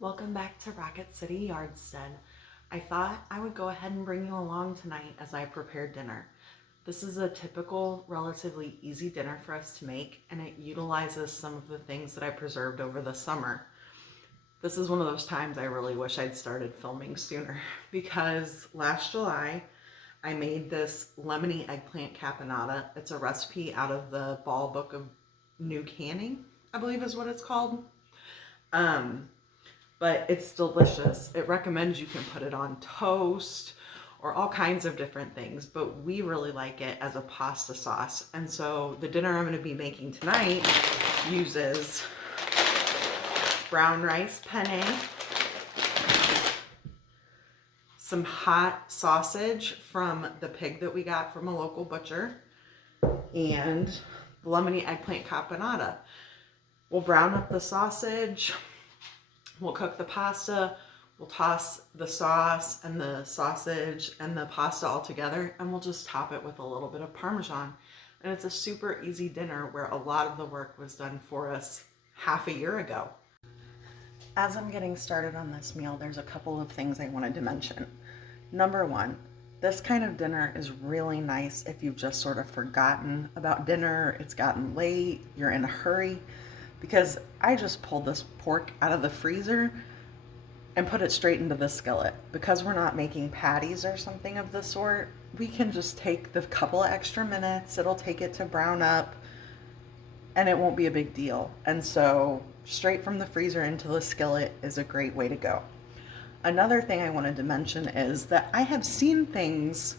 Welcome back to Rocket City Yardstead. I thought I would go ahead and bring you along tonight as I prepare dinner. This is a typical, relatively easy dinner for us to make, and it utilizes some of the things that I preserved over the summer. This is one of those times I really wish I'd started filming sooner because last July I made this Lemony Eggplant Caponata. It's a recipe out of the Ball Book of New Canning, I believe is what it's called. But it's delicious. It recommends you can put it on toast or all kinds of different things, but we really like it as a pasta sauce. And so the dinner I'm going to be making tonight uses brown rice penne, some hot sausage from the pig that we got from a local butcher, and lemony eggplant caponata. We'll brown up the sausage, we'll cook the pasta, we'll toss the sauce and the sausage and the pasta all together, and we'll just top it with a little bit of Parmesan. And it's a super easy dinner where a lot of the work was done for us half a year ago. As I'm getting started on this meal, there's a couple of things I wanted to mention. Number one, this kind of dinner is really nice if you've just sort of forgotten about dinner, it's gotten late, you're in a hurry, because I just pulled this pork out of the freezer and put it straight into the skillet. Because we're not making patties or something of the sort, we can just take the couple of extra minutes it'll take it to brown up and it won't be a big deal. And so straight from the freezer into the skillet is a great way to go. Another thing I wanted to mention is that I have seen things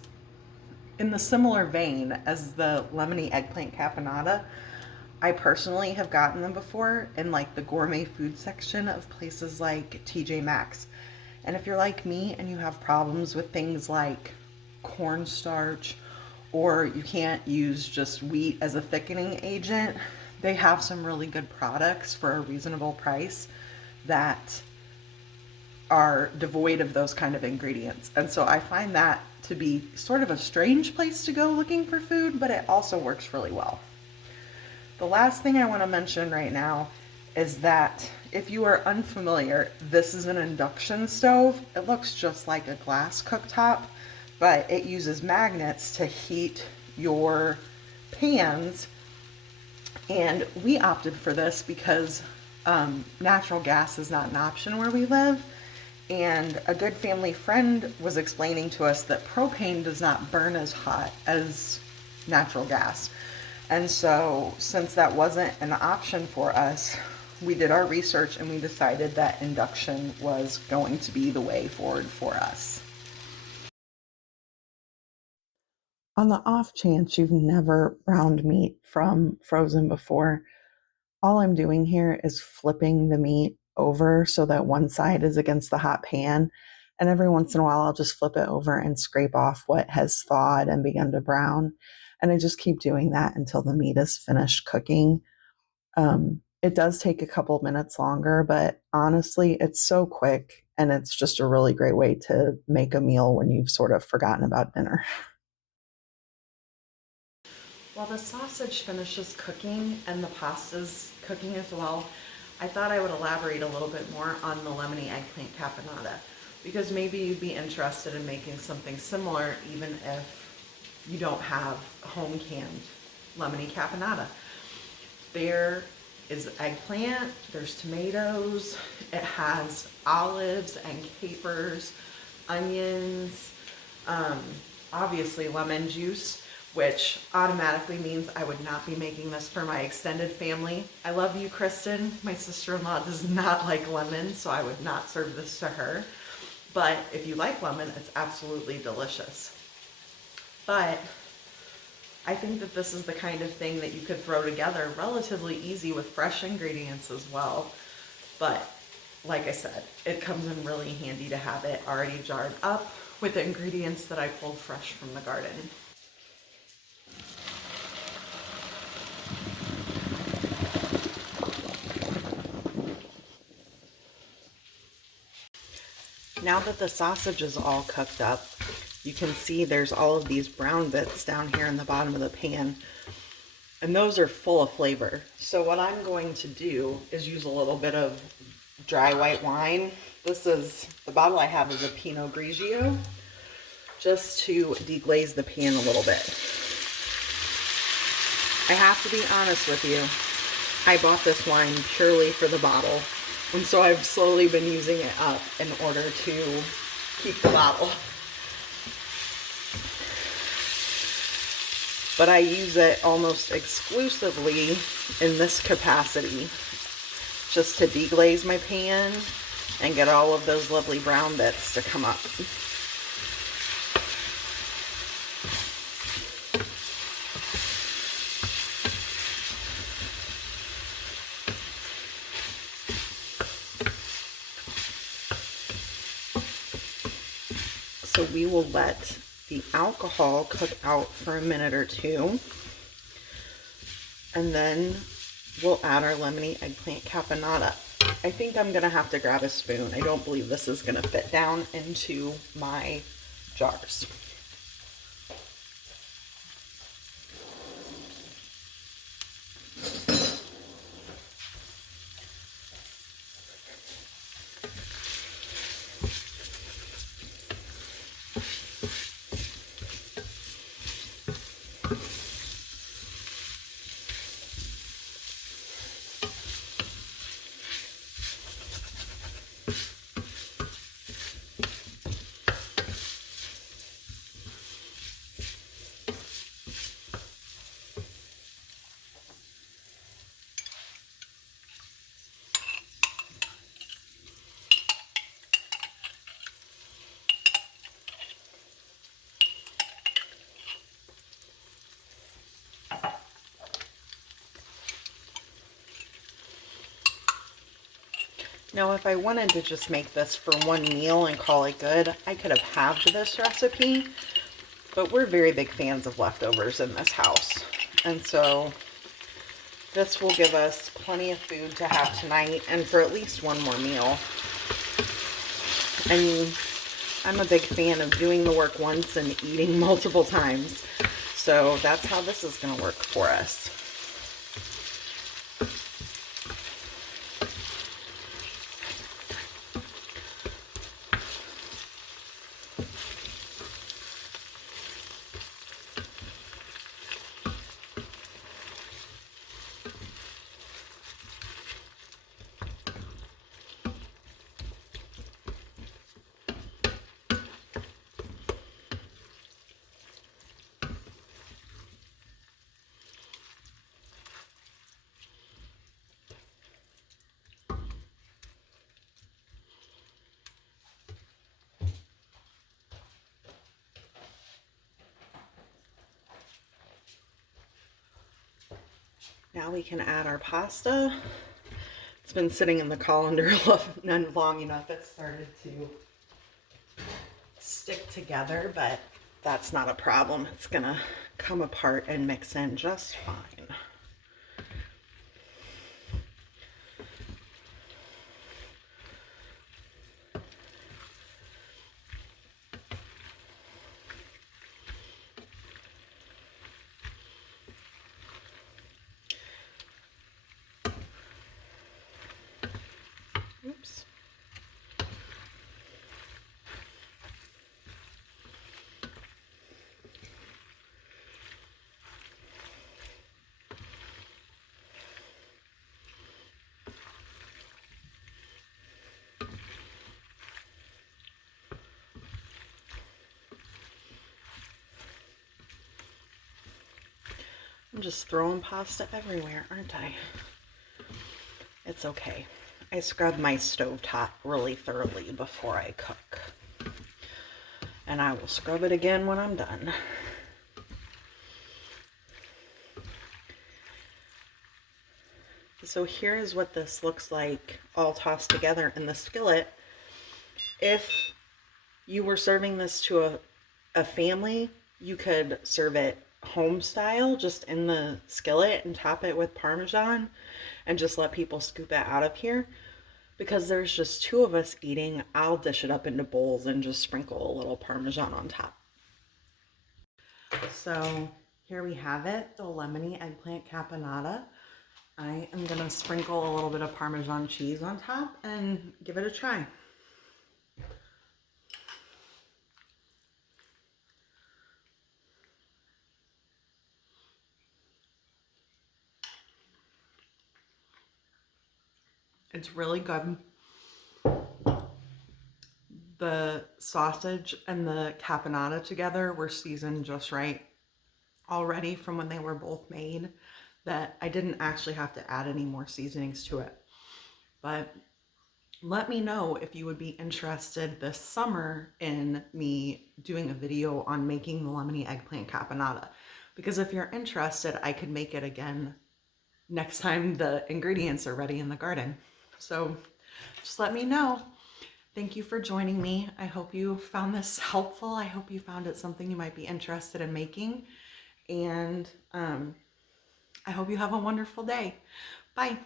in the similar vein as the lemony eggplant caponata. I personally have gotten them before in like the gourmet food section of places like TJ Maxx. And if you're like me and you have problems with things like cornstarch or you can't use just wheat as a thickening agent, they have some really good products for a reasonable price that are devoid of those kind of ingredients. And so I find that to be sort of a strange place to go looking for food, but it also works really well. The last thing I want to mention right now is that if you are unfamiliar, this is an induction stove. It looks just like a glass cooktop, but it uses magnets to heat your pans. And we opted for this because natural gas is not an option where we live. And a good family friend was explaining to us that propane does not burn as hot as natural gas. And so since that wasn't an option for us, we did our research and we decided that induction was going to be the way forward for us. On the off chance you've never browned meat from frozen before, all I'm doing here is flipping the meat over so that one side is against the hot pan. And every once in a while, I'll just flip it over and scrape off what has thawed and begun to brown. And I just keep doing that until the meat is finished cooking. It does take a couple minutes longer, but honestly, it's so quick and it's just a really great way to make a meal when you've sort of forgotten about dinner. While the sausage finishes cooking and the pasta's cooking as well, I thought I would elaborate a little bit more on the lemony eggplant caponata because maybe you'd be interested in making something similar even if you don't have home canned lemony caponata. There is eggplant, there's tomatoes, it has olives and capers, onions, obviously lemon juice, which automatically means I would not be making this for my extended family. I love you, Kristen. My sister-in-law does not like lemon, so I would not serve this to her. But if you like lemon, it's absolutely delicious. But I think that this is the kind of thing that you could throw together relatively easy with fresh ingredients as well. But like I said, it comes in really handy to have it already jarred up with the ingredients that I pulled fresh from the garden. Now that the sausage is all cooked up, you can see there's all of these brown bits down here in the bottom of the pan, and those are full of flavor. So what I'm going to do is use a little bit of dry white wine. This is, the bottle I have is a Pinot Grigio, just to deglaze the pan a little bit. I have to be honest with you. I bought this wine purely for the bottle, and so I've slowly been using it up in order to keep the bottle. But I use it almost exclusively in this capacity, just to deglaze my pan and get all of those lovely brown bits to come up. So we will let the alcohol cook out for a minute or two, and then we'll add our lemony eggplant caponata. I think I'm gonna have to grab a spoon. I don't believe this is gonna fit down into my jars. Now, if I wanted to just make this for one meal and call it good, I could have halved this recipe, but we're very big fans of leftovers in this house. And so this will give us plenty of food to have tonight and for at least one more meal. And I'm a big fan of doing the work once and eating multiple times. So that's how this is going to work for us. Now we can add our pasta. It's been sitting in the colander long enough. It started to stick together, but that's not a problem. It's gonna come apart and mix in just fine. Oops. I'm just throwing pasta everywhere, aren't I? It's okay. I scrub my stovetop really thoroughly before I cook. And I will scrub it again when I'm done. So here is what this looks like all tossed together in the skillet. If you were serving this to a family, you could serve it home style, just in the skillet, and top it with Parmesan and just let people scoop it out of here. Because there's just two of us eating, I'll dish it up into bowls and just sprinkle a little Parmesan on top. So here we have it, the lemony eggplant caponata. I am gonna sprinkle a little bit of Parmesan cheese on top and give it a try. It's really good. The sausage and the caponata together were seasoned just right already from when they were both made, that I didn't actually have to add any more seasonings to it. But let me know if you would be interested this summer in me doing a video on making the lemony eggplant caponata. Because if you're interested, I could make it again next time the ingredients are ready in the garden. So just let me know. Thank you for joining me. I hope you found this helpful. I hope you found it something you might be interested in making. And I hope you have a wonderful day. Bye.